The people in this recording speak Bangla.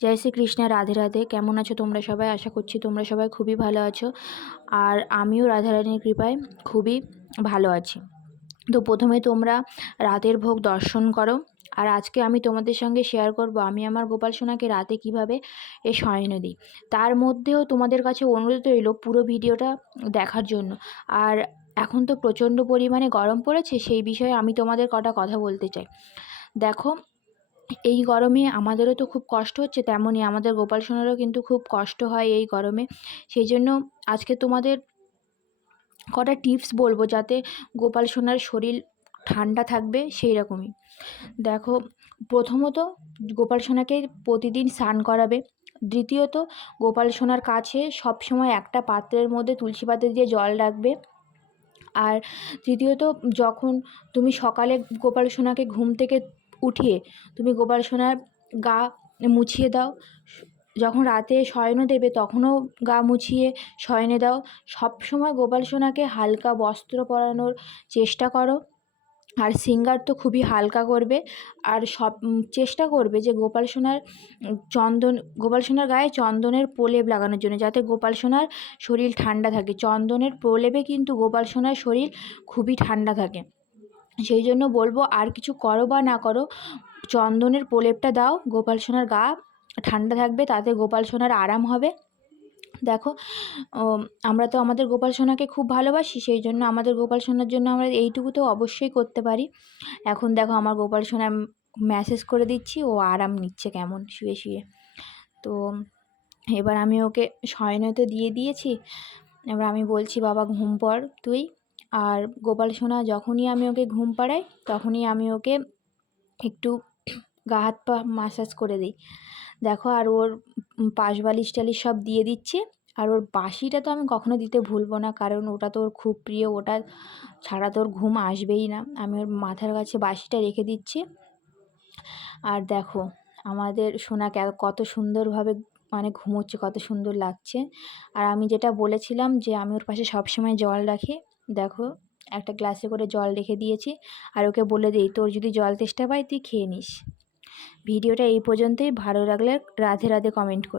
জয় শ্রীকৃষ্ণ, রাধে রাধে। কেমন আছো তোমরা সবাই? আশা করছি তোমরা সবাই খুবই ভালো আছো। আর আমিও রাধারানীর কৃপায় খুবই ভালো আছি। তো প্রথমে তোমরা রাতের ভোগ দর্শন করো। আর আজকে আমি তোমাদের সঙ্গে শেয়ার করব আমি আমার গোপাল সোনাকে রাতে কীভাবে এ শয়ন দিই। তার মধ্যেও তোমাদের কাছে অনুরোধ রইল পুরো ভিডিওটা দেখার জন্য। আর এখন তো প্রচণ্ড পরিমাণে গরম পড়েছে, সেই বিষয়ে আমি তোমাদের কটা কথা বলতে চাই। দেখো এই গরমে আমাদেরও তো খুব কষ্ট হচ্ছে তেমনই, আমাদের গোপাল সোনারও কিন্তু খুব কষ্ট হয় এই গরমে। সেই জন্য আজকে তোমাদের কটা টিপস বলব যাতে গোপাল সোনার শরীর ঠান্ডা থাকবে সেই রকমই। দেখো, প্রথমত গোপাল সোনাকে প্রতিদিন স্নান করাবে। দ্বিতীয়ত, গোপাল সোনার কাছে সবসময় একটা পাত্রের মধ্যে তুলসী পাতা দিয়ে জল রাখবে। আর তৃতীয়ত, যখন তুমি সকালে গোপাল সোনাকে ঘুম থেকে উঠিয়ে তুমি গোপাল সোনার গা মুছিয়ে দাও। যখন রাতে শয়নও দেবে তখনও গা মুছিয়ে শয়নে দাও। সব সময় গোপাল সোনাকে হালকা বস্ত্র পরানোর চেষ্টা করো। আর সিঙ্গার তো খুবই হালকা করবে। আর সব চেষ্টা করবে যে গোপাল সোনার চন্দন, গোপাল সোনার গায়ে চন্দনের প্রলেপ লাগানোর জন্য যাতে গোপাল সোনার শরীর ঠান্ডা থাকে। চন্দনের প্রলেপে কিন্তু গোপাল সোনার শরীর খুবই ঠান্ডা থাকে। সেই জন্য বলব, আর কিছু করো বা না করো, চন্দনের প্রলেপটা দাও, গোপাল সোনার গা ঠান্ডা থাকবে, তাতে গোপাল সোনার আরাম হবে। দেখো আমরা তো আমাদের গোপাল সোনাকে খুব ভালোবাসি, সেই জন্য আমাদের গোপাল সোনার জন্য আমরা এইটুকু তো অবশ্যই করতে পারি। এখন দেখো, আমার গোপাল সোনা ম্যাসেজ করে দিচ্ছি, ও আরাম নিচ্ছে কেমন, শুয়ে শুয়ে। তো, এবার আমি ওকে শয়নতে দিয়ে দিয়েছি। এবার আমি বলছি, বাবা, ঘুম পর তুই? আর গোপাল সোনা যখনই আমি ওকে ঘুম পাড়াই, তখনই আমি ওকে একটু গা হাত পা মাসাজ করে দিই। দেখো, আর ওর পাশ বালিশ টালিশ সব দিয়ে দিচ্ছি। আর ওর বাসিটা তো আমি কখনো দিতে ভুলবো না, কারণ ওটা তো ওর খুব প্রিয়, ওটা ছাড়া তো ওর ঘুম আসবেই না। আমি ওর মাথার কাছে বাসিটা রেখে দিচ্ছি। আর দেখো, আমাদের সোনা কত সুন্দরভাবে মানে ঘুমোচ্ছে, কত সুন্দর লাগছে। আর আমি যেটা বলেছিলাম যে আমি ওর পাশে সবসময় জল রাখি দেখো, একটা গ্লাসে করে জল রেখে দিয়েছি, আর ওকে বলে দিই, তোর যদি জল তেষ্টা পাই তুই খেয়ে নিস। ভিডিওটা এই পর্যন্তই, ভালো লাগলে রাধে রাধে কমেন্ট কর।